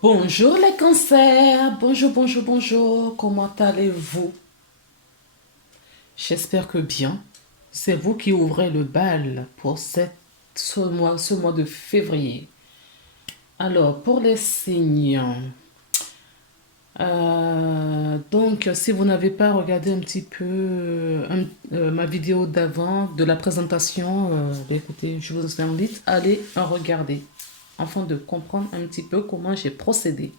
Bonjour les cancers, bonjour, bonjour, bonjour, comment allez-vous? J'espère que bien. C'est vous qui ouvrez le bal pour ce mois de février. Alors, pour les signes, donc si vous n'avez pas regardé un petit peu ma vidéo d'avant, de la présentation, écoutez, je vous invite à aller en regarder afin de comprendre un petit peu comment j'ai procédé.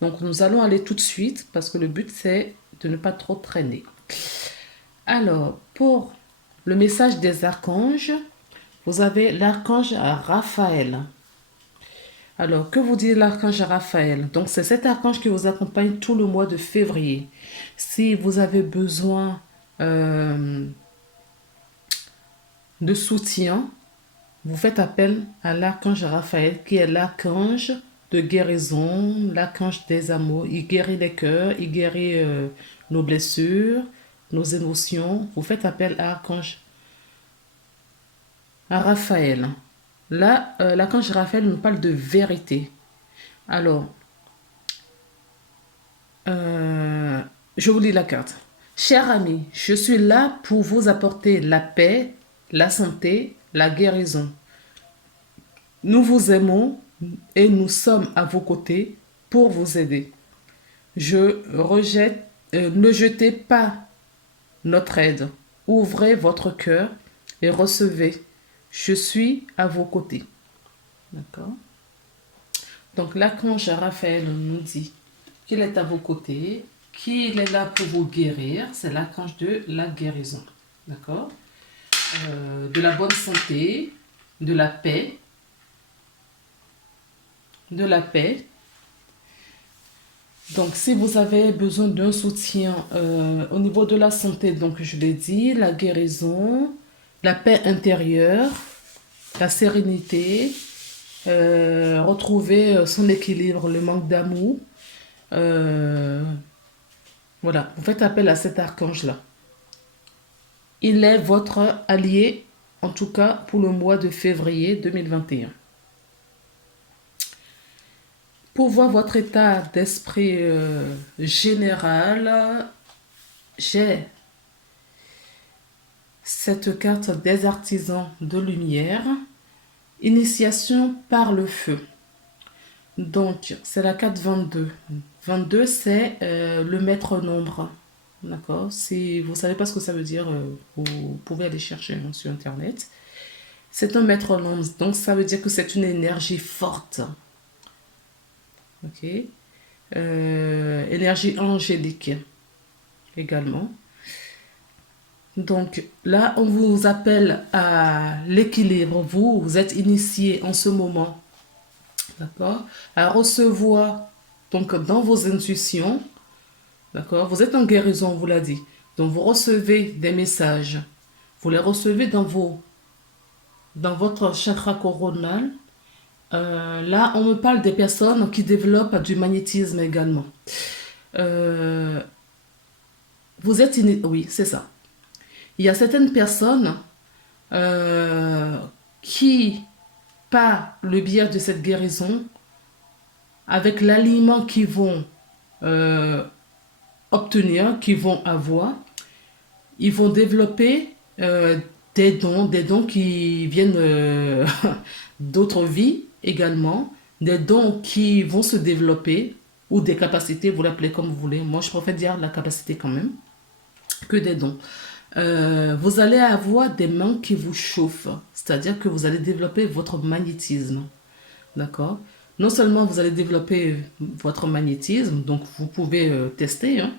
Donc nous allons aller tout de suite parce que le but c'est de ne pas trop traîner. Alors, pour le message des archanges, vous avez l'archange Raphaël. Alors, que vous dit l'archange Raphaël? Donc, c'est cet archange qui vous accompagne tout le mois de février. Si vous avez besoin euh, de soutien, vous faites appel à l'archange Raphaël, qui est l'archange de guérison, l'archange des amours. Il guérit les cœurs, il guérit nos blessures, nos émotions. Vous faites appel à l'archange à Raphaël. Là, l'archange Raphaël nous parle de vérité. Alors, euh, je vous lis la carte. Cher ami, je suis là pour vous apporter la paix, la santé, la guérison. Nous vous aimons et nous sommes à vos côtés pour vous aider. Ne jetez pas notre aide. Ouvrez votre cœur et recevez. Je suis à vos côtés. D'accord? Donc l'archange Raphaël nous dit qu'il est à vos côtés, qu'il est là pour vous guérir. C'est l'archange de la guérison. D'accord? De la bonne santé, de la paix, de la paix. Donc, si vous avez besoin d'un soutien au niveau de la santé, donc je l'ai dit, la guérison, la paix intérieure, la sérénité, retrouver son équilibre, le manque d'amour. Voilà, vous faites appel à cet archange-là. Il est votre allié, en tout cas pour le mois de février 2021. Pour voir votre état d'esprit général, j'ai cette carte des artisans de lumière, initiation par le feu. Donc, c'est la carte 22. 22, c'est le maître nombre. D'accord? Si vous ne savez pas ce que ça veut dire, vous pouvez aller chercher sur Internet. C'est un maître nombre, donc ça veut dire que c'est une énergie forte. Ok? Énergie angélique également. Donc là, on vous appelle à l'équilibre. Vous êtes initié en ce moment, d'accord, à recevoir donc dans vos intuitions, d'accord. Vous êtes en guérison, on vous l'a dit. Donc vous recevez des messages. Vous les recevez dans votre chakra coronal. Là, on me parle des personnes qui développent du magnétisme également. Vous êtes oui, c'est ça. Il y a certaines personnes euh, qui, par le biais de cette guérison, avec l'aliment qu'ils vont euh, obtenir, qu'ils vont avoir, ils vont développer des dons qui viennent d'autres vies également, des dons qui vont se développer, ou des capacités, vous l'appelez comme vous voulez. Moi, je préfère dire la capacité quand même, que des dons. Vous allez avoir des mains qui vous chauffent, c'est-à-dire que vous allez développer votre magnétisme. D'accord? Non seulement vous allez développer votre magnétisme, donc vous pouvez tester, hein.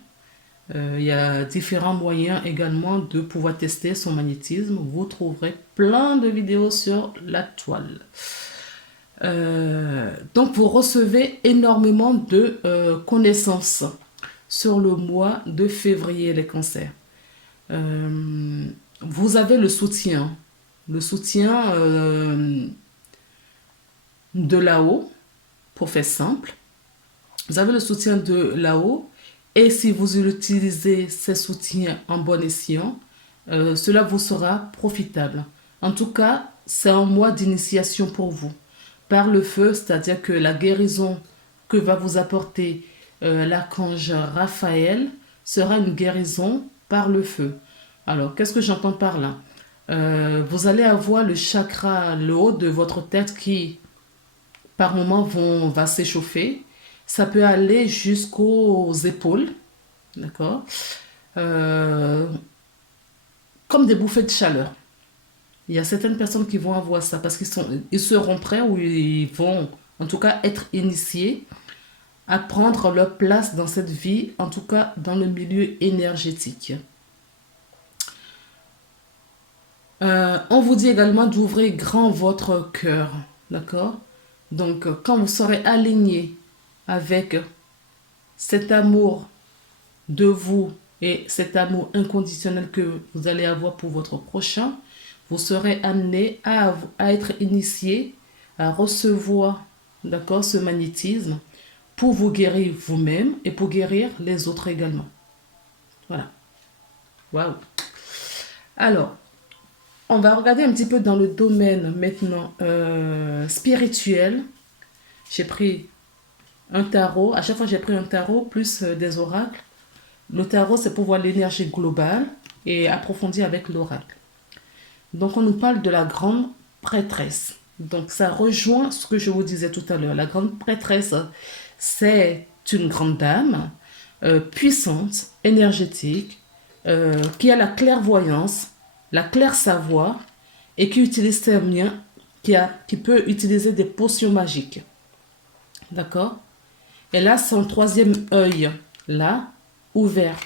Il y a différents moyens également de pouvoir tester son magnétisme. Vous trouverez plein de vidéos sur la toile. Donc vous recevez énormément de connaissances sur le mois de février, les cancers. Vous avez le soutien de là-haut, pour faire simple. Vous avez le soutien de là-haut, et si vous utilisez ces soutiens en bon escient, cela vous sera profitable. En tout cas, c'est un mois d'initiation pour vous. Par le feu, c'est-à-dire que la guérison que va vous apporter l'archange Raphaël sera une guérison par le feu. Alors, qu'est-ce que j'entends par là? Vous allez avoir le chakra, le haut de votre tête qui, par moment, va s'échauffer. Ça peut aller jusqu'aux épaules, d'accord? Euh, Comme des bouffées de chaleur. Il y a certaines personnes qui vont avoir ça parce ils seront prêts ou ils vont, en tout cas, être initiés à prendre leur place dans cette vie, en tout cas dans le milieu énergétique. On vous dit également d'ouvrir grand votre cœur, d'accord? Donc, quand vous serez aligné avec cet amour de vous et cet amour inconditionnel que vous allez avoir pour votre prochain, vous serez amené à être initié, à recevoir, d'accord, ce magnétisme pour vous guérir vous-même et pour guérir les autres également. Voilà. Waouh. Alors, on va regarder un petit peu dans le domaine maintenant spirituel. J'ai pris un tarot. À chaque fois, j'ai pris un tarot plus des oracles. Le tarot, c'est pour voir l'énergie globale et approfondir avec l'oracle. Donc, on nous parle de la grande prêtresse. Donc, ça rejoint ce que je vous disais tout à l'heure. La grande prêtresse, c'est une grande dame puissante, énergétique, qui a la clairvoyance, la claire savoir et qui utilise ses liens, qui peut utiliser des potions magiques. D'accord? Et là, son troisième œil, là, ouvert.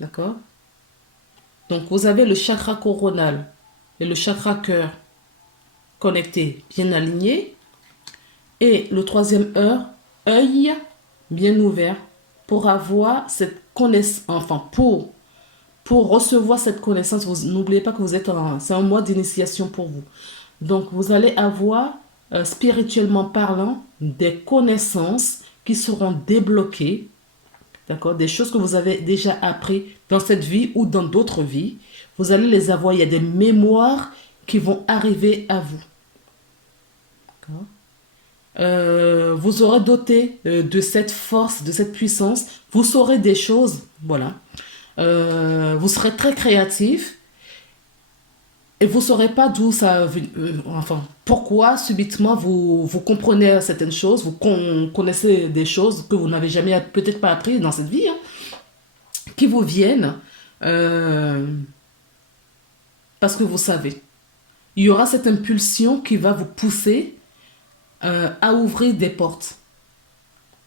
D'accord? Donc, vous avez le chakra coronal et le chakra cœur connectés, bien alignés. Et le troisième œil bien ouvert pour avoir cette connaissance, enfin, pour recevoir cette connaissance. N'oubliez pas que vous êtes c'est un mois d'initiation pour vous. Donc, vous allez avoir, spirituellement parlant, des connaissances qui seront débloquées, d'accord, des choses que vous avez déjà appris dans cette vie ou dans d'autres vies. Vous allez les avoir. Il y a des mémoires qui vont arriver à vous. D'accord. Vous aurez doté de cette force, de cette puissance. Vous saurez des choses, voilà. Vous serez très créatif et vous ne saurez pas d'où ça, enfin, pourquoi subitement vous comprenez certaines choses, vous connaissez des choses que vous n'avez jamais peut-être pas appris dans cette vie, hein, qui vous viennent parce que vous savez. Il y aura cette impulsion qui va vous pousser à ouvrir des portes.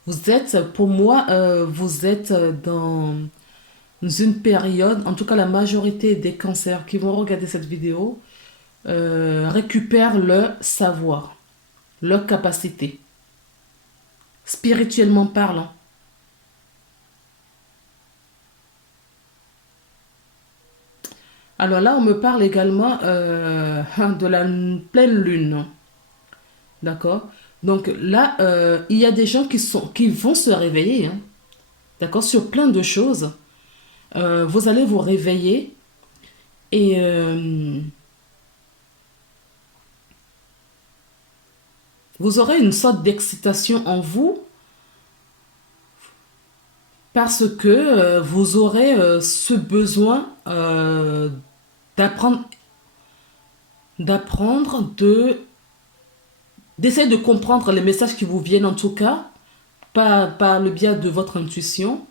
Vous êtes, pour moi, vous êtes dans une période, en tout cas la majorité des cancers qui vont regarder cette vidéo récupèrent leur savoir, leur capacité, spirituellement parlant. Alors là, on me parle également de la pleine lune. D'accord? Donc là, il y a des gens qui vont se réveiller, hein, d'accord, sur plein de choses. Vous allez vous réveiller et vous aurez une sorte d'excitation en vous parce que vous aurez ce besoin d'apprendre, d'essayer de comprendre les messages qui vous viennent en tout cas, par le biais de votre intuition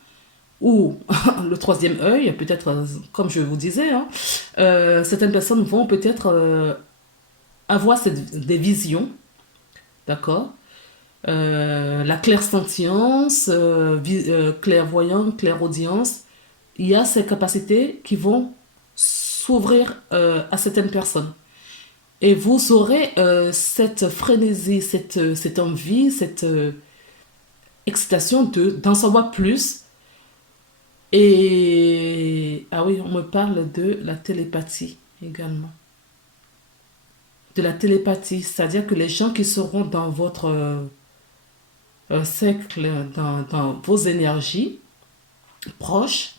ou le troisième œil, peut-être comme je vous disais, hein, certaines personnes vont peut-être avoir des visions, d'accord, la clairsentience, clairvoyance, clairaudience, il y a ces capacités qui vont s'ouvrir à certaines personnes. Et vous aurez cette frénésie, cette envie, cette excitation d'en savoir plus. Et ah oui, on me parle de la télépathie également. De la télépathie, c'est-à-dire que les gens qui seront dans votre cercle, dans vos énergies proches,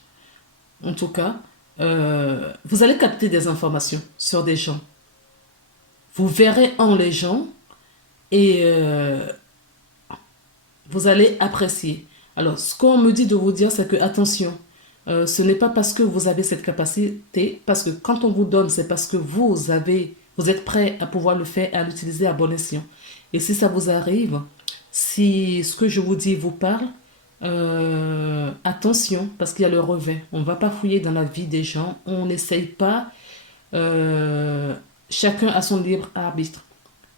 en tout cas, vous allez capter des informations sur des gens. Vous verrez en les gens et vous allez apprécier. Alors, ce qu'on me dit de vous dire, c'est que attention, ce n'est pas parce que vous avez cette capacité, parce que quand on vous donne, c'est parce que vous êtes prêt à pouvoir le faire et à l'utiliser à bon escient. Et si ça vous arrive, si ce que je vous dis vous parle, attention, parce qu'il y a le revers. On ne va pas fouiller dans la vie des gens. On n'essaye pas. euh, Chacun a son libre arbitre.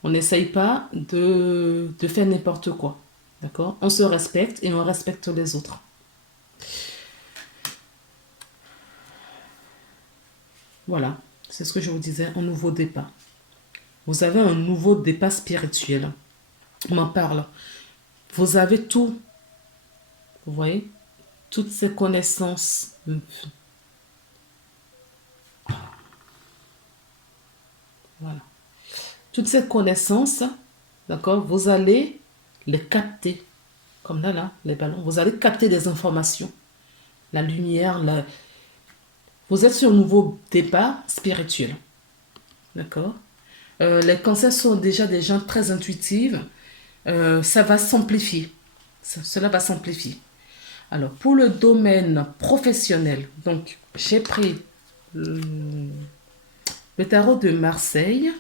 On n'essaye pas de faire n'importe quoi. D'accord? On se respecte et on respecte les autres. Voilà, c'est ce que je vous disais, un nouveau départ. Vous avez un nouveau départ spirituel. On m'en parle. Vous avez tout, vous voyez, toutes ces connaissances. Voilà. Toutes ces connaissances, d'accord, vous allez les capter. Comme là, les ballons. Vous allez capter des informations. La lumière, vous êtes sur un nouveau départ spirituel. D'accord? Les cancers sont déjà des gens très intuitifs. Ça va s'amplifier. Cela va s'amplifier. Alors, pour le domaine professionnel, donc j'ai pris le tarot de Marseille.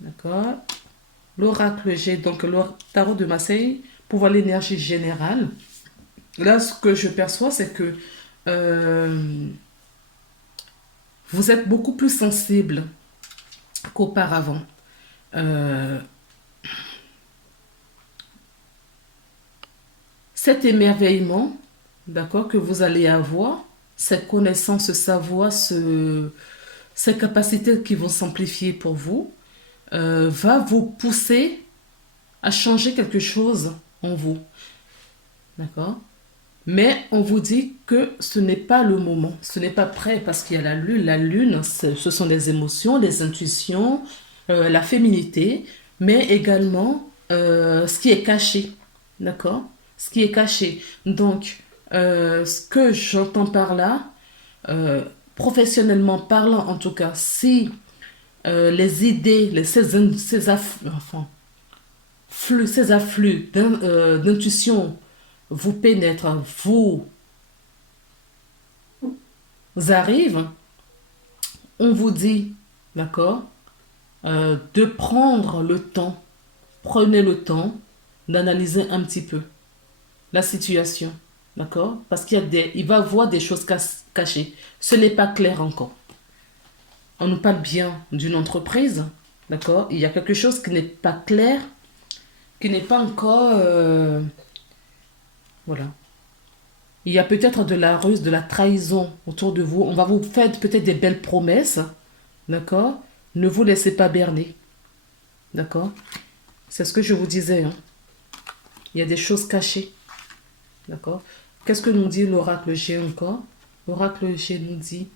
D'accord? L'oracle G, donc le tarot de Marseille, pour voir l'énergie générale. Là, ce que je perçois, c'est que vous êtes beaucoup plus sensible qu'auparavant. Euh, Cet émerveillement, d'accord, que vous allez avoir, cette connaissance, ce savoir, ces capacités qui vont s'amplifier pour vous, va vous pousser à changer quelque chose en vous. D'accord? Mais on vous dit que ce n'est pas le moment, ce n'est pas prêt parce qu'il y a la lune. La lune, ce sont les émotions, les intuitions, la féminité, mais également ce qui est caché. D'accord? Ce qui est caché. Donc, ce que j'entends par là, professionnellement parlant en tout cas, si les idées, ces afflux d'intuition vous pénètrent, vous arrivent, on vous dit, d'accord, de prendre le temps, prenez le temps d'analyser un petit peu la situation, d'accord, parce il va y avoir des choses cachées. Ce n'est pas clair encore. On nous parle bien d'une entreprise, d'accord, il y a quelque chose qui n'est pas clair, qui n'est pas encore, voilà. Il y a peut-être de la ruse, de la trahison autour de vous. On va vous faire peut-être des belles promesses. D'accord? Ne vous laissez pas berner. D'accord? C'est ce que je vous disais. Hein. Il y a des choses cachées. D'accord? Qu'est-ce que nous dit l'oracle G encore? L'oracle G nous dit,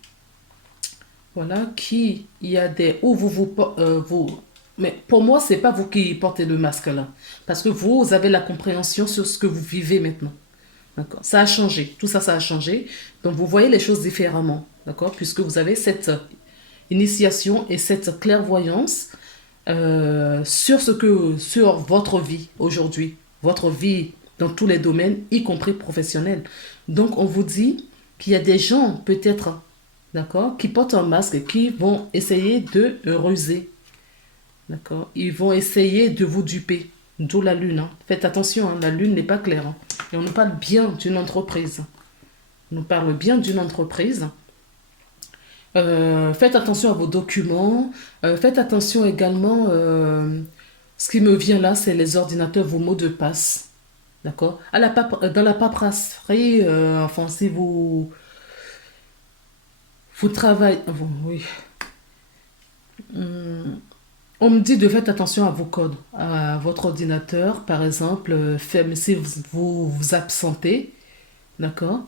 voilà, il y a des... Où vous... Mais pour moi, c'est pas vous qui portez le masque là. Parce que vous avez la compréhension sur ce que vous vivez maintenant. D'accord. Ça a changé. Tout ça, ça a changé. Donc, vous voyez les choses différemment. D'accord. Puisque vous avez cette initiation et cette clairvoyance sur votre vie aujourd'hui. Votre vie dans tous les domaines, y compris professionnels. Donc, on vous dit qu'il y a des gens, peut-être, d'accord, qui portent un masque et qui vont essayer de ruser. D'accord. Ils vont essayer de vous duper. D'où la lune. Hein. Faites attention, hein, la lune n'est pas claire. Hein. Et on nous parle bien d'une entreprise. On nous parle bien d'une entreprise. Faites attention à vos documents. Faites attention également. Ce qui me vient là, c'est les ordinateurs, vos mots de passe. D'accord? Dans la paperasserie, enfin, si vous travaillez. Oui. On me dit de faire attention à vos codes, à votre ordinateur, par exemple, si vous absentez, d'accord,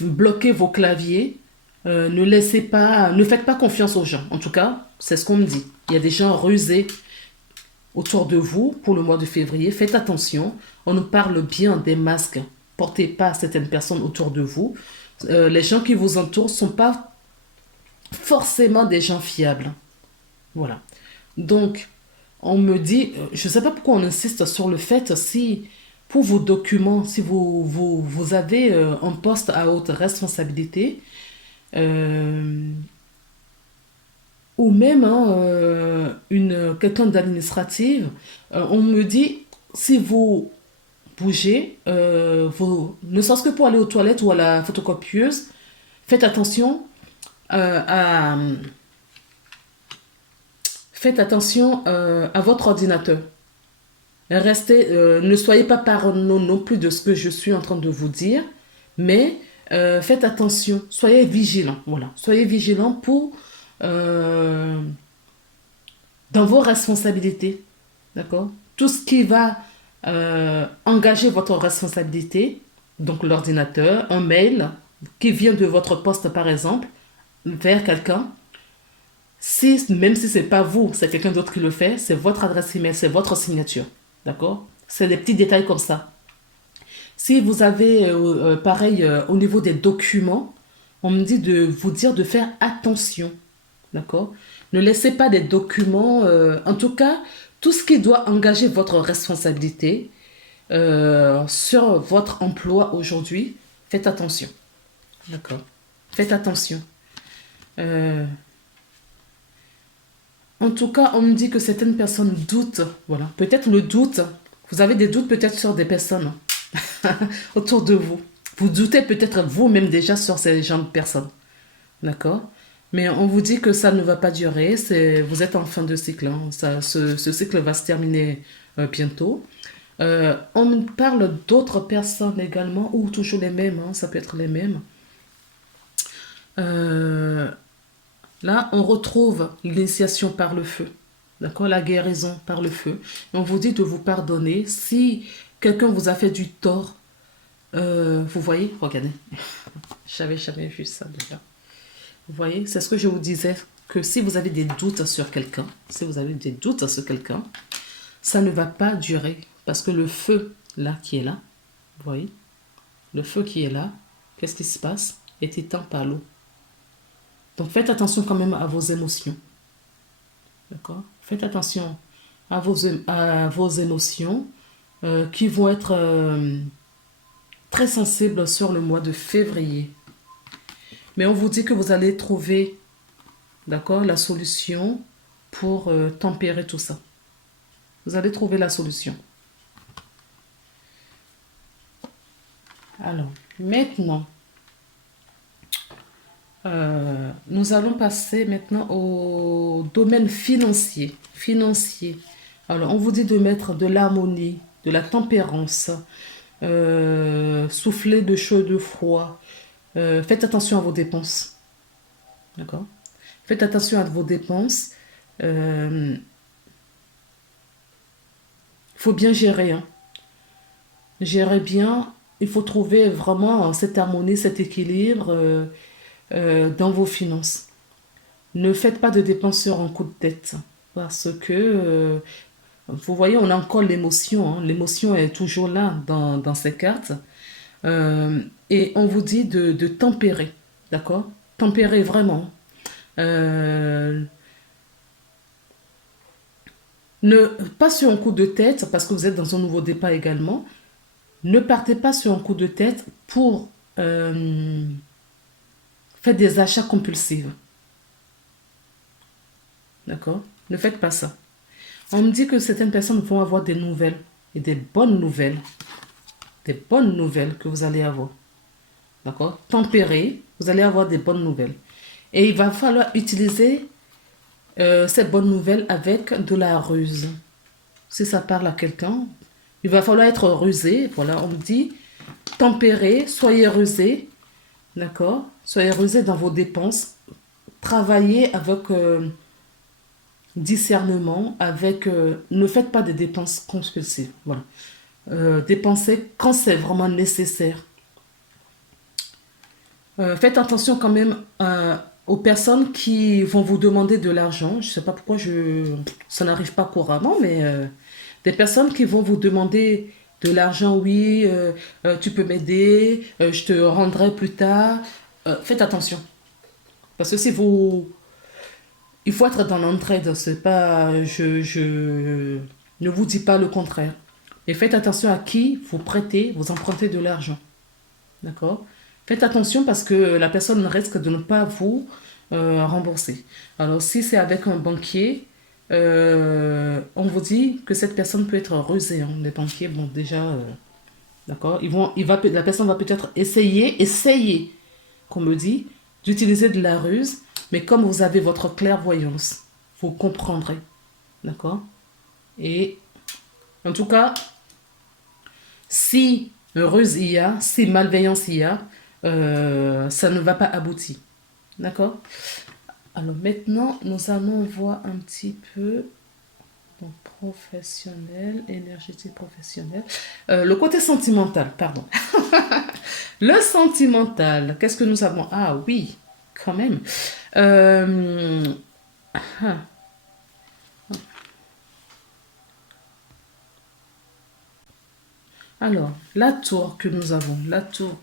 bloquez vos claviers, ne faites pas confiance aux gens. En tout cas, c'est ce qu'on me dit. Il y a des gens rusés autour de vous pour le mois de février. Faites attention. On nous parle bien des masques portés par certaines personnes autour de vous. Les gens qui vous entourent ne sont pas forcément des gens fiables. Voilà. Donc, on me dit, je ne sais pas pourquoi on insiste sur le fait si pour vos documents, si vous avez un poste à haute responsabilité, euh, ou même hein, quelqu'un d'administrative, on me dit si vous bougez, ne serait-ce que pour aller aux toilettes ou à la photocopieuse, faites attention euh, à, à votre ordinateur. Restez, ne soyez pas parano non plus de ce que je suis en train de vous dire, mais faites attention, soyez vigilants. Voilà, soyez vigilants pour euh, dans vos responsabilités, d'accord? Tout ce qui va engager votre responsabilité, donc l'ordinateur, un mail qui vient de votre poste par exemple, vers quelqu'un, si, même si c'est pas vous, c'est quelqu'un d'autre qui le fait, c'est votre adresse email, c'est votre signature, d'accord? C'est des petits détails comme ça. Si vous avez, pareil, au niveau des documents, on me dit de vous dire de faire attention. D'accord? Ne laissez pas des documents, en tout cas, tout ce qui doit engager votre responsabilité sur votre emploi aujourd'hui, faites attention. D'accord? Faites attention. Euh, En tout cas, on me dit que certaines personnes doutent. Voilà. Peut-être le doute. Vous avez des doutes peut-être sur des personnes autour de vous. Vous doutez peut-être vous-même déjà sur ces gens de personnes. D'accord? Mais on vous dit que ça ne va pas durer. Vous êtes en fin de cycle, hein. Ce cycle va se terminer bientôt. On me parle d'autres personnes également, ou toujours les mêmes, hein, ça peut être les mêmes. Euh, Là, on retrouve l'initiation par le feu. D'accord? La guérison par le feu. Et on vous dit de vous pardonner. Si quelqu'un vous a fait du tort, vous voyez, regardez. J'avais jamais vu ça déjà. Vous voyez, c'est ce que je vous disais, que si vous avez des doutes sur quelqu'un, si vous avez des doutes sur quelqu'un, ça ne va pas durer. Parce que le feu, là, qui est là, vous voyez, le feu qui est là, qu'est-ce qui se passe? Est éteint par l'eau. Donc faites attention quand même à vos émotions. D'accord? Faites attention à vos émotions qui vont être très sensibles sur le mois de février. Mais on vous dit que vous allez trouver, d'accord, la solution pour tempérer tout ça. Vous allez trouver la solution. Alors, maintenant, nous allons passer maintenant au domaine financier. Financier. Alors, on vous dit de mettre de l'harmonie, de la tempérance, souffler de chaud et de froid. Faites attention à vos dépenses. D'accord? Faites attention à vos dépenses. Il faut bien gérer, hein. Gérer bien. Il faut trouver vraiment cette harmonie, cet équilibre dans vos finances. Ne faites pas de dépenses sur un coup de tête. Parce que, vous voyez, on a encore l'émotion, hein. L'émotion est toujours là dans ces cartes. Et on vous dit de tempérer. D'accord? Tempérer vraiment. Euh, ne, pas sur un coup de tête, parce que vous êtes dans un nouveau départ également. Ne partez pas sur un coup de tête pour faire des achats compulsifs. D'accord? Ne faites pas ça. On me dit que certaines personnes vont avoir des nouvelles et des bonnes nouvelles. Des bonnes nouvelles que vous allez avoir. D'accord? Tempérez, vous allez avoir des bonnes nouvelles. Et il va falloir utiliser ces bonnes nouvelles avec de la ruse. Si ça parle à quelqu'un, il va falloir être rusé. Voilà, on me dit tempérez, soyez rusé. D'accord? Soyez rusé dans vos dépenses. Travaillez avec discernement, avec ne faites pas de dépenses compulsives. Voilà. Dépensez quand c'est vraiment nécessaire. Faites attention quand même aux personnes qui vont vous demander de l'argent. Je ne sais pas pourquoi ça n'arrive pas couramment, mais des personnes qui vont vous demander de l'argent, oui, tu peux m'aider, je te rendrai plus tard. Faites attention. Parce que si vous il faut être dans l'entraide. C'est pas, je ne vous dis pas le contraire. Et faites attention à qui vous prêtez, vous empruntez de l'argent. D'accord? Faites attention parce que la personne risque de ne pas vous rembourser. Alors, si c'est avec un banquier, on vous dit que cette personne peut être rusée. Hein. Les banquiers, bon, déjà, d'accord? La personne va peut-être essayer, qu'on me dit, d'utiliser de la ruse, mais comme vous avez votre clairvoyance, vous comprendrez. D'accord? Et en tout cas, si ruse il y a, si malveillance il y a, ça ne va pas aboutir. D'accord? Alors maintenant, nous allons voir un petit peu donc, professionnel, énergétique professionnelle. Le côté sentimental, pardon. Le sentimental, qu'est-ce que nous avons? Ah oui, quand même. Euh, ah, alors, la tour que nous avons, la tour.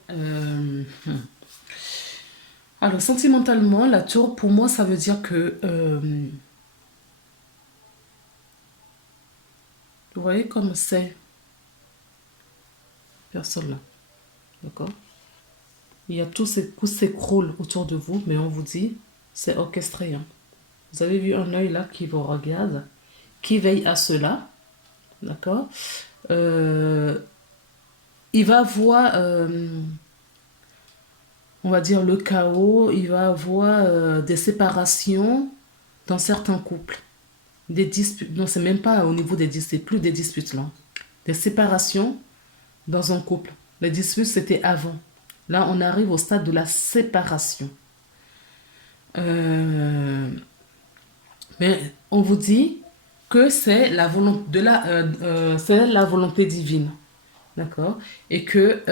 Alors, sentimentalement, la tour, pour moi, ça veut dire que, vous voyez comme c'est, personne là, d'accord? Il y a tous ces coups s'écroulent autour de vous, mais on vous dit, c'est orchestré. Hein. Vous avez vu un œil là qui vous regarde, qui veille à cela, d'accord? Euh, il va voir, on va dire, le chaos, il va avoir des séparations dans certains couples. Des disputes, non, c'est même pas au niveau des disputes, c'est plus des disputes là. Des séparations dans un couple. Les disputes, c'était avant. Là, on arrive au stade de la séparation. Euh, mais on vous dit que c'est la volonté c'est la volonté divine, d'accord? Et que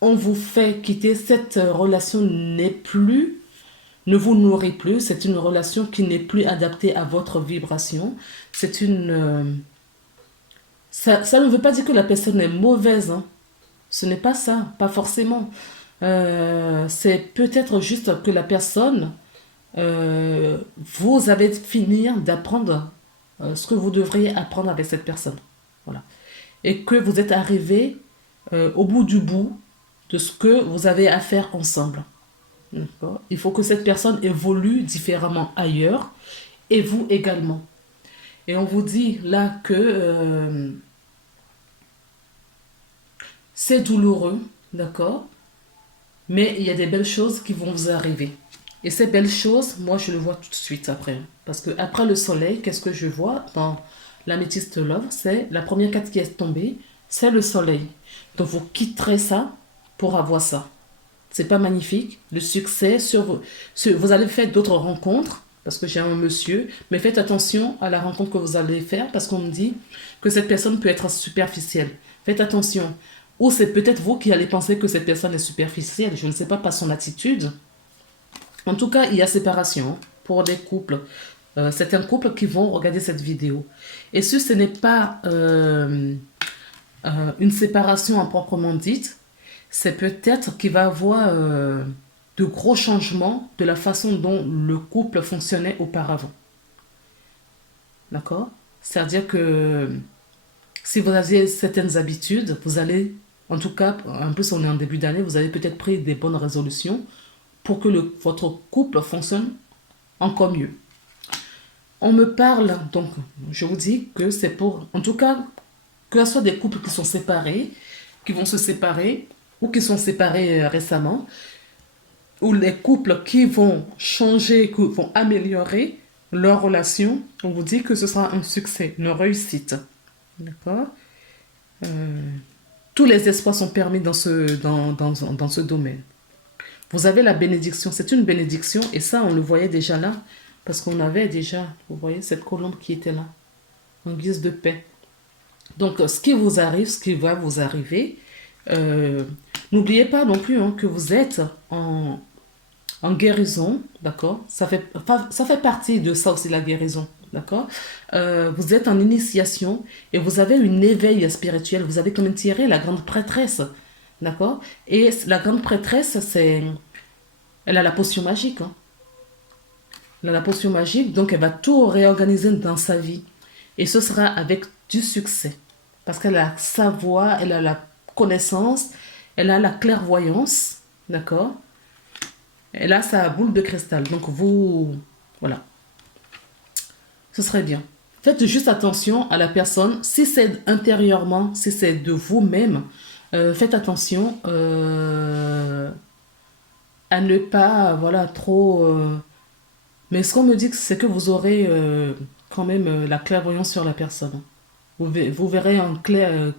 on vous fait quitter cette relation ne vous nourrit plus. C'est une relation qui n'est plus adaptée à votre vibration. C'est une ça ne veut pas dire que la personne est mauvaise. Hein. Ce n'est pas ça, pas forcément. C'est peut-être juste que la personne, vous avez fini d'apprendre ce que vous devriez apprendre avec cette personne. Voilà. Et que vous êtes arrivé au bout du bout de ce que vous avez à faire ensemble. D'accord. Il faut que cette personne évolue différemment ailleurs et vous également. Et on vous dit là que c'est douloureux, d'accord? Mais il y a des belles choses qui vont vous arriver. Et ces belles choses, moi, je le vois tout de suite après. Parce que après le soleil, qu'est-ce que je vois dans l'améthyste love? C'est la première carte qui est tombée, c'est le soleil. Donc vous quitterez ça pour avoir ça. C'est pas magnifique? Le succès, vous allez faire d'autres rencontres, parce que j'ai un monsieur, mais faites attention à la rencontre que vous allez faire, parce qu'on me dit que cette personne peut être superficielle. Faites attention. Ou c'est peut-être vous qui allez penser que cette personne est superficielle, je ne sais pas, par son attitude. En tout cas, il y a séparation pour les couples. Certains couples qui vont regarder cette vidéo. Et ce n'est pas une séparation à proprement dite, c'est peut-être qu'il va y avoir de gros changements de la façon dont le couple fonctionnait auparavant. D'accord? C'est-à-dire que si vous aviez certaines habitudes, vous allez, en tout cas, en plus on est en début d'année, vous avez peut-être pris des bonnes résolutions pour que votre couple fonctionne encore mieux. On me parle, donc je vous dis que c'est pour, en tout cas, que ce soit des couples qui sont séparés, qui vont se séparer, ou qui sont séparés récemment, ou les couples qui vont changer, qui vont améliorer leur relation, on vous dit que ce sera un succès, une réussite. D'accord? Tous les espoirs sont permis dans ce domaine. Vous avez la bénédiction, c'est une bénédiction, et ça, on le voyait déjà là, parce qu'on avait déjà, vous voyez, cette colombe qui était là, en guise de paix. Donc, ce qui vous arrive, ce qui va vous arriver, n'oubliez pas non plus hein, que vous êtes en guérison, d'accord? Ça fait partie de ça aussi, la guérison, d'accord? Vous êtes en initiation et vous avez une éveil spirituel. Vous avez quand même tiré la grande prêtresse, d'accord? Et la grande prêtresse, elle a la potion magique, hein. Elle a la potion magique, donc elle va tout réorganiser dans sa vie. Et ce sera avec du succès. Parce qu'elle a sa voix, elle a la connaissance, elle a la clairvoyance, d'accord? Elle a sa boule de cristal. Donc vous, voilà, ce serait bien. Faites juste attention à la personne. Si c'est intérieurement, si c'est de vous-même, faites attention à ne pas, voilà, trop... Mais ce qu'on me dit, c'est que vous aurez quand même la clairvoyance sur la personne. Vous verrez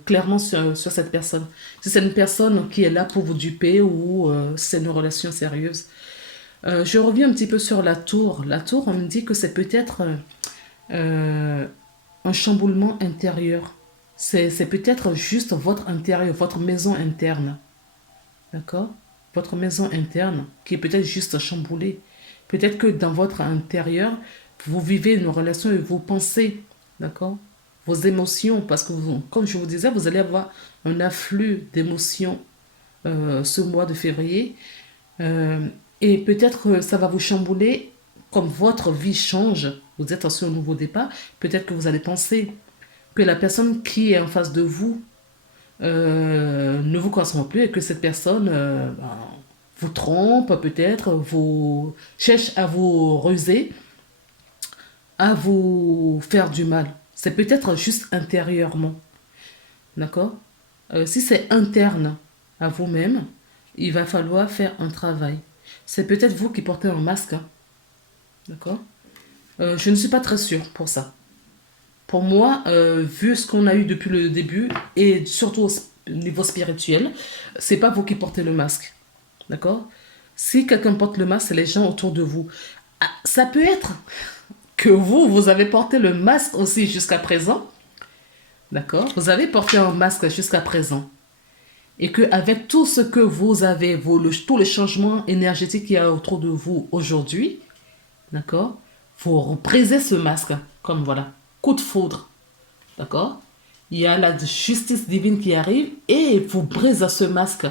clairement sur cette personne. Si c'est une personne qui est là pour vous duper ou si c'est une relation sérieuse. Je reviens un petit peu sur la tour. La tour, on me dit que c'est peut-être euh, un chamboulement intérieur. C'est peut-être juste votre intérieur, votre maison interne. D'accord? Votre maison interne qui est peut-être juste chamboulée. Peut-être que dans votre intérieur, vous vivez une relation et vous pensez, d'accord? Vos émotions, parce que comme je vous disais, vous allez avoir un afflux d'émotions ce mois de février. Euh, et peut-être que ça va vous chambouler comme votre vie change. Vous êtes sur un nouveau départ. Peut-être que vous allez penser que la personne qui est en face de vous ne vous correspond plus et que cette personne vous trompe, peut-être, vous cherche à vous ruser, à vous faire du mal. C'est peut-être juste intérieurement. D'accord? Si c'est interne à vous-même, il va falloir faire un travail. C'est peut-être vous qui portez un masque. Hein. D'accord? Je ne suis pas très sûre pour ça. Pour moi, vu ce qu'on a eu depuis le début, et surtout au niveau spirituel, c'est pas vous qui portez le masque. D'accord? Si quelqu'un porte le masque, c'est les gens autour de vous. Ah, ça peut être que vous avez porté le masque aussi jusqu'à présent. D'accord? Vous avez porté un masque jusqu'à présent. Et qu'avec tout ce que vous avez, tous les changements énergétiques qu'il y a autour de vous aujourd'hui, d'accord? Vous brisez ce masque, comme voilà, coup de foudre, d'accord? Il y a la justice divine qui arrive et vous brise ce masque.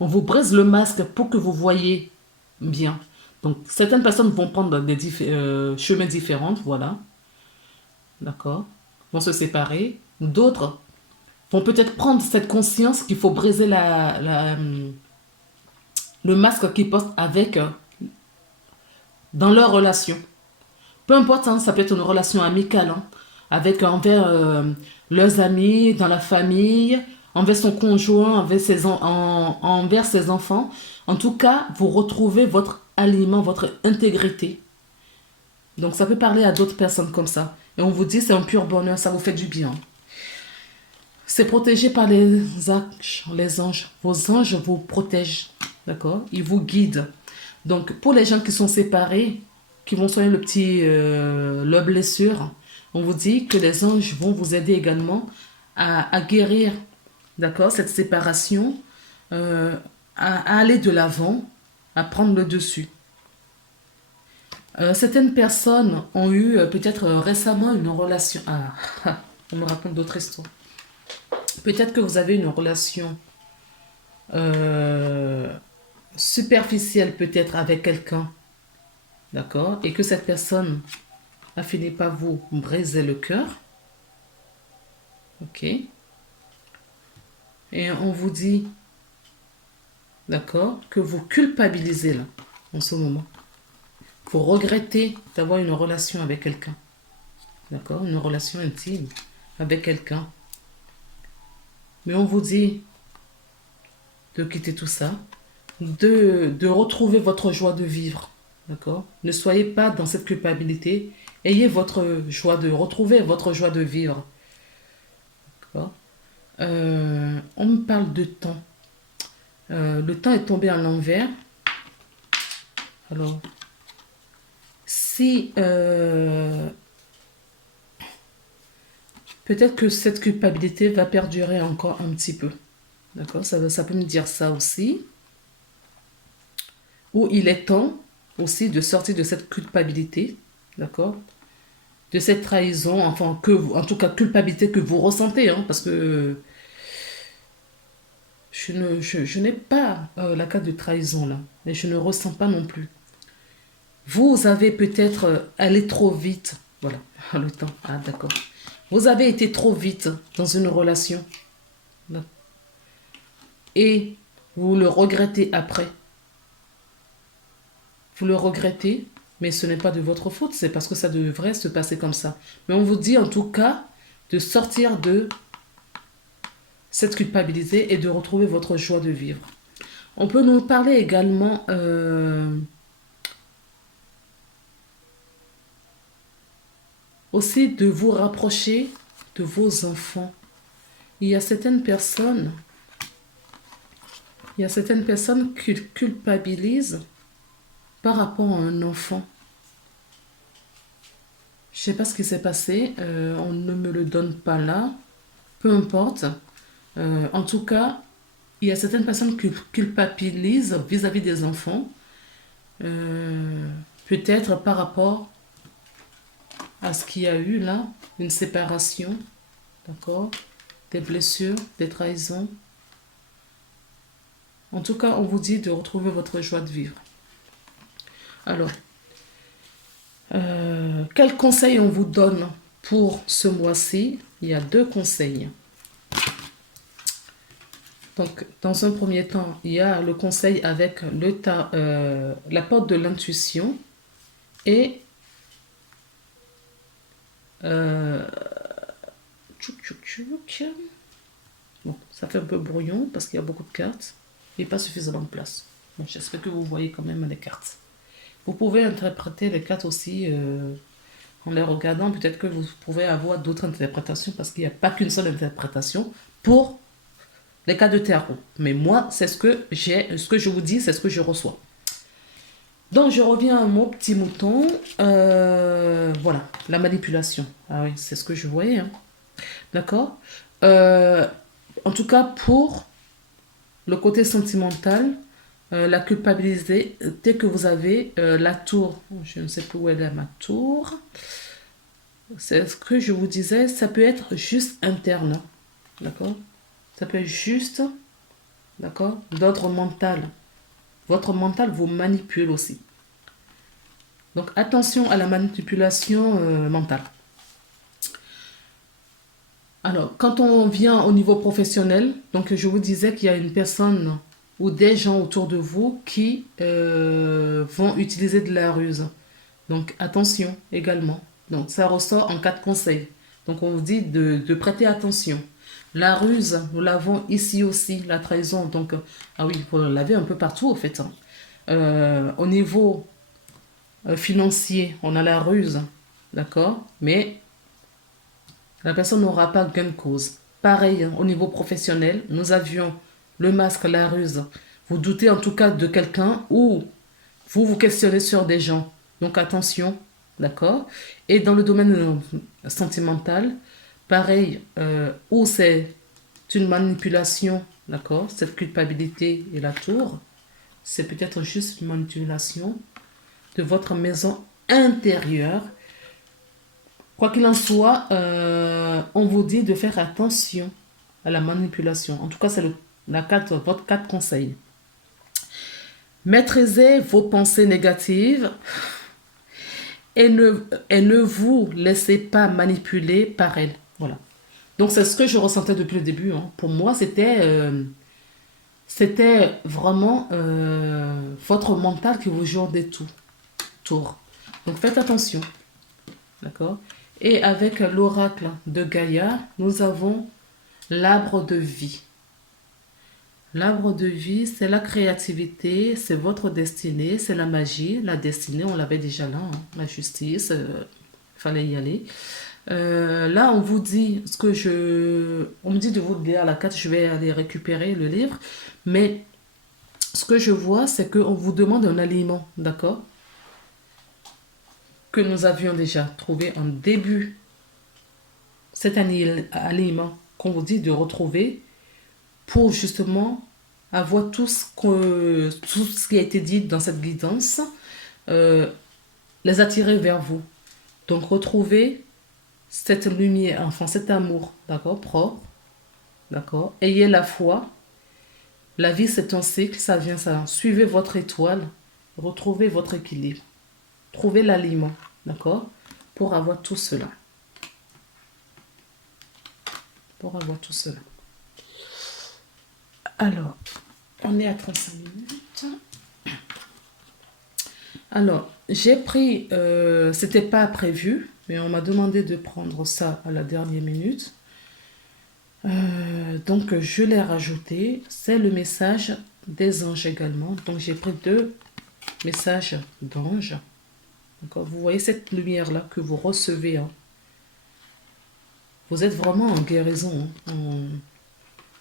On vous brise le masque pour que vous voyez bien. Donc, certaines personnes vont prendre des chemins différents, voilà, d'accord? Vont se séparer. D'autres vont peut-être prendre cette conscience qu'il faut briser le masque qu'ils portent avec dans leur relation. Peu importe, hein, ça peut être une relation amicale, hein, avec envers leurs amis, dans la famille, envers son conjoint, envers ses enfants. En tout cas, vous retrouvez votre aliment, votre intégrité. Donc ça peut parler à d'autres personnes comme ça. Et on vous dit c'est un pur bonheur, ça vous fait du bien. C'est protégé par les anges, les anges. Vos anges vous protègent, d'accord? Ils vous guident. Donc, pour les gens qui sont séparés, qui vont soigner leur blessure, on vous dit que les anges vont vous aider également à guérir, d'accord, cette séparation, euh, à aller de l'avant, à prendre le dessus. Certaines personnes ont eu peut-être récemment une relation. Ah, on me raconte d'autres histoires. Peut-être que vous avez une relation euh, superficielle peut-être avec quelqu'un, d'accord, et que cette personne a fini par vous briser le cœur, ok, et on vous dit, d'accord, que vous culpabilisez là, en ce moment. Vous regrettez d'avoir une relation avec quelqu'un, d'accord, une relation intime avec quelqu'un. Mais on vous dit de quitter tout ça, de retrouver votre joie de vivre. D'accord? Ne soyez pas dans cette culpabilité. Ayez votre joie de retrouver votre joie de vivre. D'accord? On me parle de temps. Le temps est tombé à l'envers. Alors, si peut-être que cette culpabilité va perdurer encore un petit peu. D'accord? Ça peut me dire ça aussi. Ou il est temps aussi de sortir de cette culpabilité, d'accord? De cette trahison, enfin, en tout cas, culpabilité que vous ressentez, hein, parce que je n'ai pas la carte de trahison là, et je ne ressens pas non plus. Vous avez peut-être allé trop vite. Voilà, le temps. Ah, d'accord. Vous avez été trop vite dans une relation. Et vous le regrettez après. Vous le regrettez, mais ce n'est pas de votre faute, c'est parce que ça devrait se passer comme ça. Mais on vous dit en tout cas de sortir de cette culpabilité et de retrouver votre joie de vivre. On peut nous parler également aussi de vous rapprocher de vos enfants. Il y a certaines personnes, qui culpabilisent par rapport à un enfant. Je ne sais pas ce qui s'est passé, on ne me le donne pas là, peu importe. En tout cas, il y a certaines personnes qui culpabilisent vis-à-vis des enfants, peut-être par rapport à ce qu'il y a eu là, une séparation, d'accord, des blessures, des trahisons. En tout cas, on vous dit de retrouver votre joie de vivre. Alors, quels conseils on vous donne pour ce mois-ci? Il y a 2 conseils. Donc, dans un premier temps, il y a le conseil avec la porte de l'intuition et bon, ça fait un peu brouillon parce qu'il y a beaucoup de cartes et pas suffisamment de place. Bon, j'espère que vous voyez quand même les cartes. Vous pouvez interpréter les cartes aussi en les regardant. Peut-être que vous pouvez avoir d'autres interprétations parce qu'il n'y a pas qu'une seule interprétation pour les cartes de tarot. Mais moi, c'est ce que je vous dis, c'est ce que je reçois. Donc, je reviens à mon petit mouton. Voilà, la manipulation. Ah oui, c'est ce que je voyais. Hein. D'accord. En tout cas, pour le côté sentimental, la culpabilité, dès que vous avez la tour, je ne sais plus où elle est ma tour, c'est ce que je vous disais, ça peut être juste interne. D'accord. Ça peut être juste, d'accord, d'ordre mental. Votre mental vous manipule aussi. Donc attention à la manipulation mentale. Alors, quand on vient au niveau professionnel, donc je vous disais qu'il y a une personne ou des gens autour de vous qui vont utiliser de la ruse. Donc attention également. Donc ça ressort en 4 conseils. Donc on vous dit de prêter attention. La ruse, nous l'avons ici aussi, la trahison. Donc, ah oui, vous l'avez un peu partout, en fait. Hein. Au niveau financier, on a la ruse, d'accord? Mais la personne n'aura pas gain de cause. Pareil, hein, au niveau professionnel, nous avions le masque, la ruse. Vous doutez en tout cas de quelqu'un ou vous vous questionnez sur des gens. Donc attention, d'accord? Et dans le domaine sentimental, pareil, où c'est une manipulation, d'accord? Cette culpabilité et la tour, c'est peut-être juste une manipulation de votre maison intérieure. Quoi qu'il en soit, on vous dit de faire attention à la manipulation. En tout cas, c'est votre 4 conseils. Maîtrisez vos pensées négatives et ne vous laissez pas manipuler par elles. Voilà. Donc, c'est ce que je ressentais depuis le début. Hein. Pour moi, c'était vraiment votre mental qui vous joue des tours. Donc, faites attention. D'accord? Et avec l'oracle de Gaïa, nous avons l'arbre de vie. L'arbre de vie, c'est la créativité, c'est votre destinée, c'est la magie. La destinée, on l'avait déjà là, hein, la justice, fallait y aller. Là, on vous dit on me dit de vous lire la carte, je vais aller récupérer le livre. Mais ce que je vois, c'est qu'on vous demande un aliment, d'accord? Que nous avions déjà trouvé en début. Cet aliment qu'on vous dit de retrouver pour justement avoir tout ce qui a été dit dans cette guidance, les attirer vers vous. Donc retrouvez cette lumière, enfin cet amour, d'accord, propre, d'accord. Ayez la foi. La vie c'est un cycle, ça vient, ça. Suivez votre étoile, retrouvez votre équilibre. trouver l'aliment, d'accord? Pour avoir tout cela. Pour avoir tout cela. Alors, on est à 35 minutes. Alors, j'ai pris, c'était pas prévu, mais on m'a demandé de prendre ça à la dernière minute. Donc, je l'ai rajouté. C'est le message des anges également. Donc, j'ai pris 2 messages d'anges. Vous voyez cette lumière-là que vous recevez. Hein. Vous êtes vraiment en guérison, hein,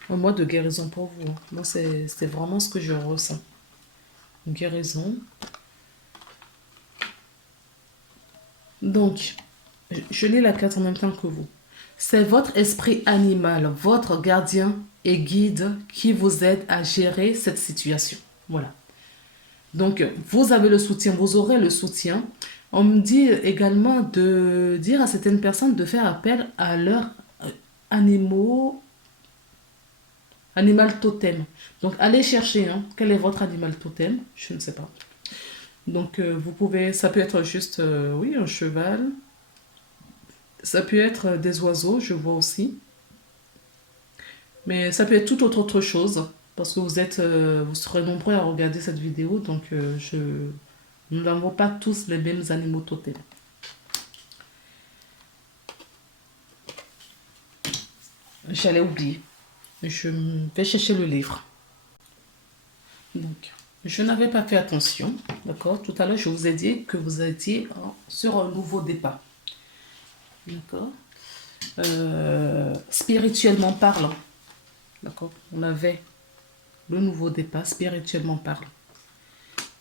en mode de guérison pour vous. Hein. Moi, c'est vraiment ce que je ressens. Une guérison. Donc, je lis la carte en même temps que vous. C'est votre esprit animal, votre gardien et guide qui vous aide à gérer cette situation. Voilà. Donc, vous avez le soutien, vous aurez le soutien. On me dit également de dire à certaines personnes de faire appel à leurs animal totem. Donc, allez chercher, hein, quel est votre animal totem, je ne sais pas. Donc, vous pouvez, ça peut être juste, oui, un cheval. Ça peut être des oiseaux, je vois aussi. Mais ça peut être toute autre chose. Parce que vous serez nombreux à regarder cette vidéo. Donc, nous n'avons pas tous les mêmes animaux totems. J'allais oublier. Je vais chercher le livre. Donc, je n'avais pas fait attention. D'accord? Tout à l'heure, je vous ai dit que vous étiez sur un nouveau départ. D'accord? Spirituellement parlant. D'accord? On avait le nouveau départ, spirituellement parlant.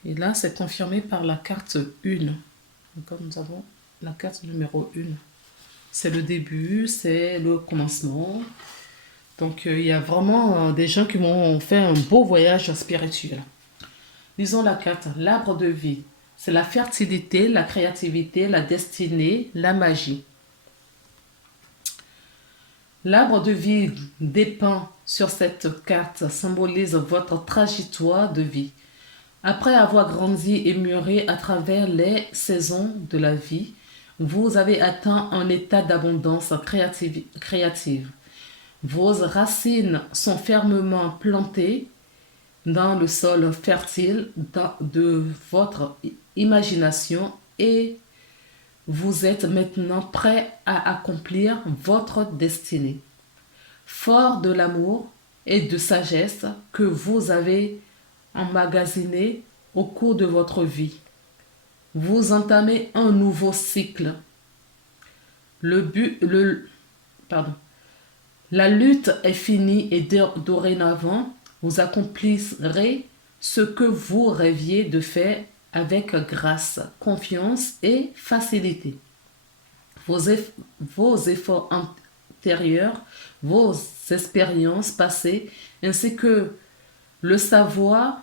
Et là, c'est confirmé par la carte 1. D'accord? Nous avons la carte numéro 1. C'est le début, c'est le commencement. Donc, il y a vraiment des gens qui vont faire un beau voyage spirituel. Lisons la carte. L'arbre de vie. C'est la fertilité, la créativité, la destinée, la magie. L'arbre de vie dépeint sur cette carte symbolise votre trajectoire de vie. Après avoir grandi et mûri à travers les saisons de la vie, vous avez atteint un état d'abondance créative. Vos racines sont fermement plantées dans le sol fertile de votre imagination et vous êtes maintenant prêt à accomplir votre destinée. Fort de l'amour et de sagesse que vous avez emmagasiné au cours de votre vie, vous entamez un nouveau cycle. La lutte est finie et dorénavant, vous accomplirez ce que vous rêviez de faire avec grâce, confiance et facilité. Vos efforts antérieurs, vos expériences passées, ainsi que le savoir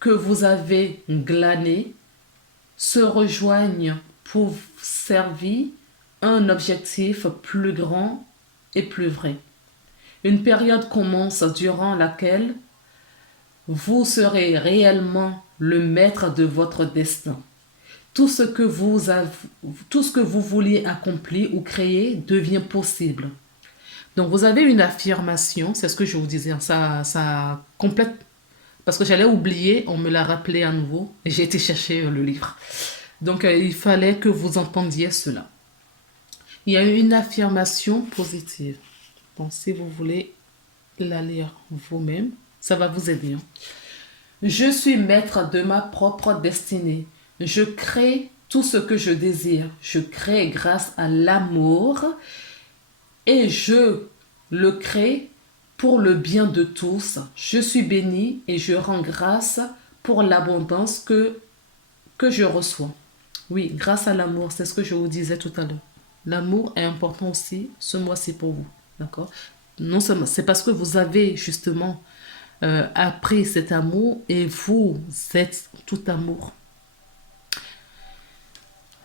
que vous avez glané se rejoignent pour servir un objectif plus grand et plus vrai. Une période commence durant laquelle vous serez réellement le maître de votre destin. Tout ce que vous vouliez accomplir ou créer devient possible. Donc, vous avez une affirmation, c'est ce que je vous disais, ça complète, parce que j'allais oublier, on me l'a rappelé à nouveau, et j'ai été chercher le livre. Donc, il fallait que vous entendiez cela. Il y a une affirmation positive. Donc, si vous voulez la lire vous-même, ça va vous aider. Hein. Je suis maître de ma propre destinée. Je crée tout ce que je désire. Je crée grâce à l'amour et je le crée pour le bien de tous. Je suis béni et je rends grâce pour l'abondance que je reçois. Oui, grâce à l'amour, c'est ce que je vous disais tout à l'heure. L'amour est important aussi ce mois-ci pour vous. D'accord? Non seulement, c'est parce que vous avez justement appris cet amour et vous êtes tout amour.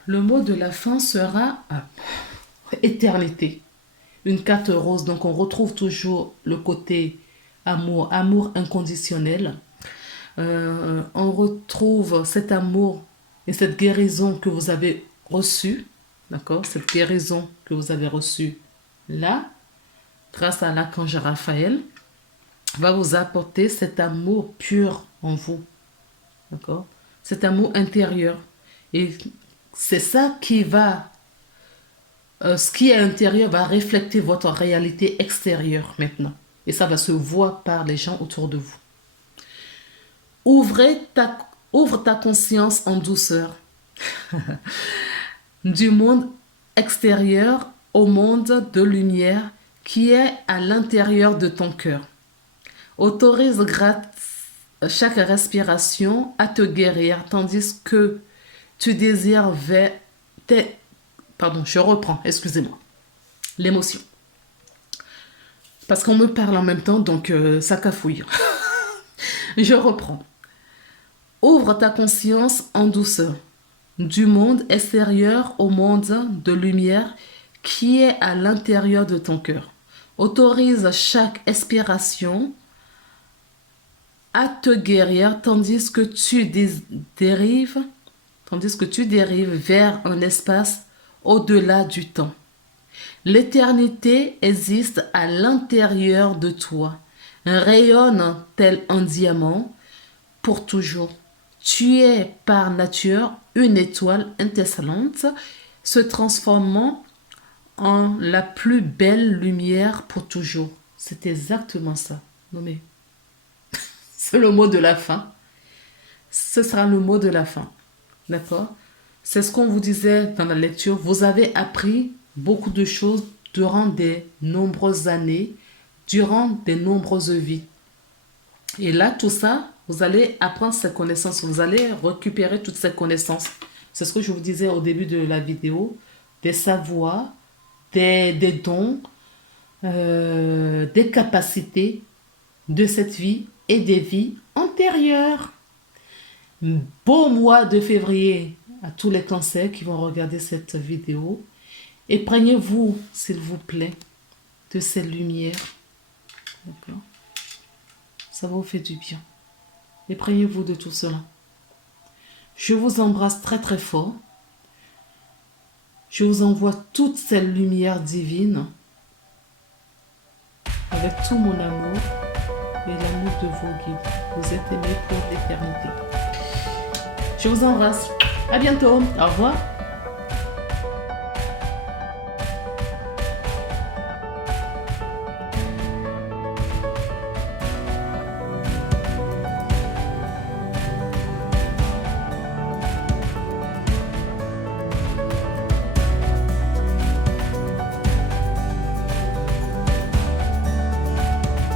Le mot de la fin sera éternité. Une carte rose, donc on retrouve toujours le côté amour, amour inconditionnel. On retrouve cet amour Et cette guérison que vous avez reçue, d'accord, cette guérison que vous avez reçue là, grâce à l'archange Raphaël, va vous apporter cet amour pur en vous, d'accord, cet amour intérieur. Et c'est ça qui va, ce qui est intérieur va refléter votre réalité extérieure maintenant. Et ça va se voir par les gens autour de vous. Ouvre ta conscience en douceur du monde extérieur au monde de lumière qui est à l'intérieur de ton cœur. Autorise chaque respiration à te guérir tandis que tu désires Pardon, je reprends, excusez-moi. L'émotion. Parce qu'on me parle en même temps, donc ça cafouille. Je reprends. Ouvre ta conscience en douceur du monde extérieur au monde de lumière qui est à l'intérieur de ton cœur. Autorise chaque expiration à te guérir tandis que tu dérives vers un espace au-delà du temps. L'éternité existe à l'intérieur de toi, rayonne tel un diamant pour toujours. Tu es par nature une étoile étincelante, se transformant en la plus belle lumière pour toujours. C'est exactement ça. Non mais, c'est le mot de la fin. Ce sera le mot de la fin. D'accord? C'est ce qu'on vous disait dans la lecture. Vous avez appris beaucoup de choses durant de nombreuses années, durant de nombreuses vies. Et là, tout ça, vous allez apprendre ces connaissances. Vous allez récupérer toutes ces connaissances. C'est ce que je vous disais au début de la vidéo. Des savoirs, des dons, des capacités de cette vie et des vies antérieures. Beau mois de février à tous les cancers qui vont regarder cette vidéo. Épargnez-vous, s'il vous plaît, de ces lumières. D'accord? Ça vous fait du bien. Épargnez-vous de tout cela. Je vous embrasse très très fort. Je vous envoie toutes ces lumières divines avec tout mon amour et l'amour de vos guides. Vous êtes aimés pour l'éternité. Je vous embrasse. À bientôt. Au revoir.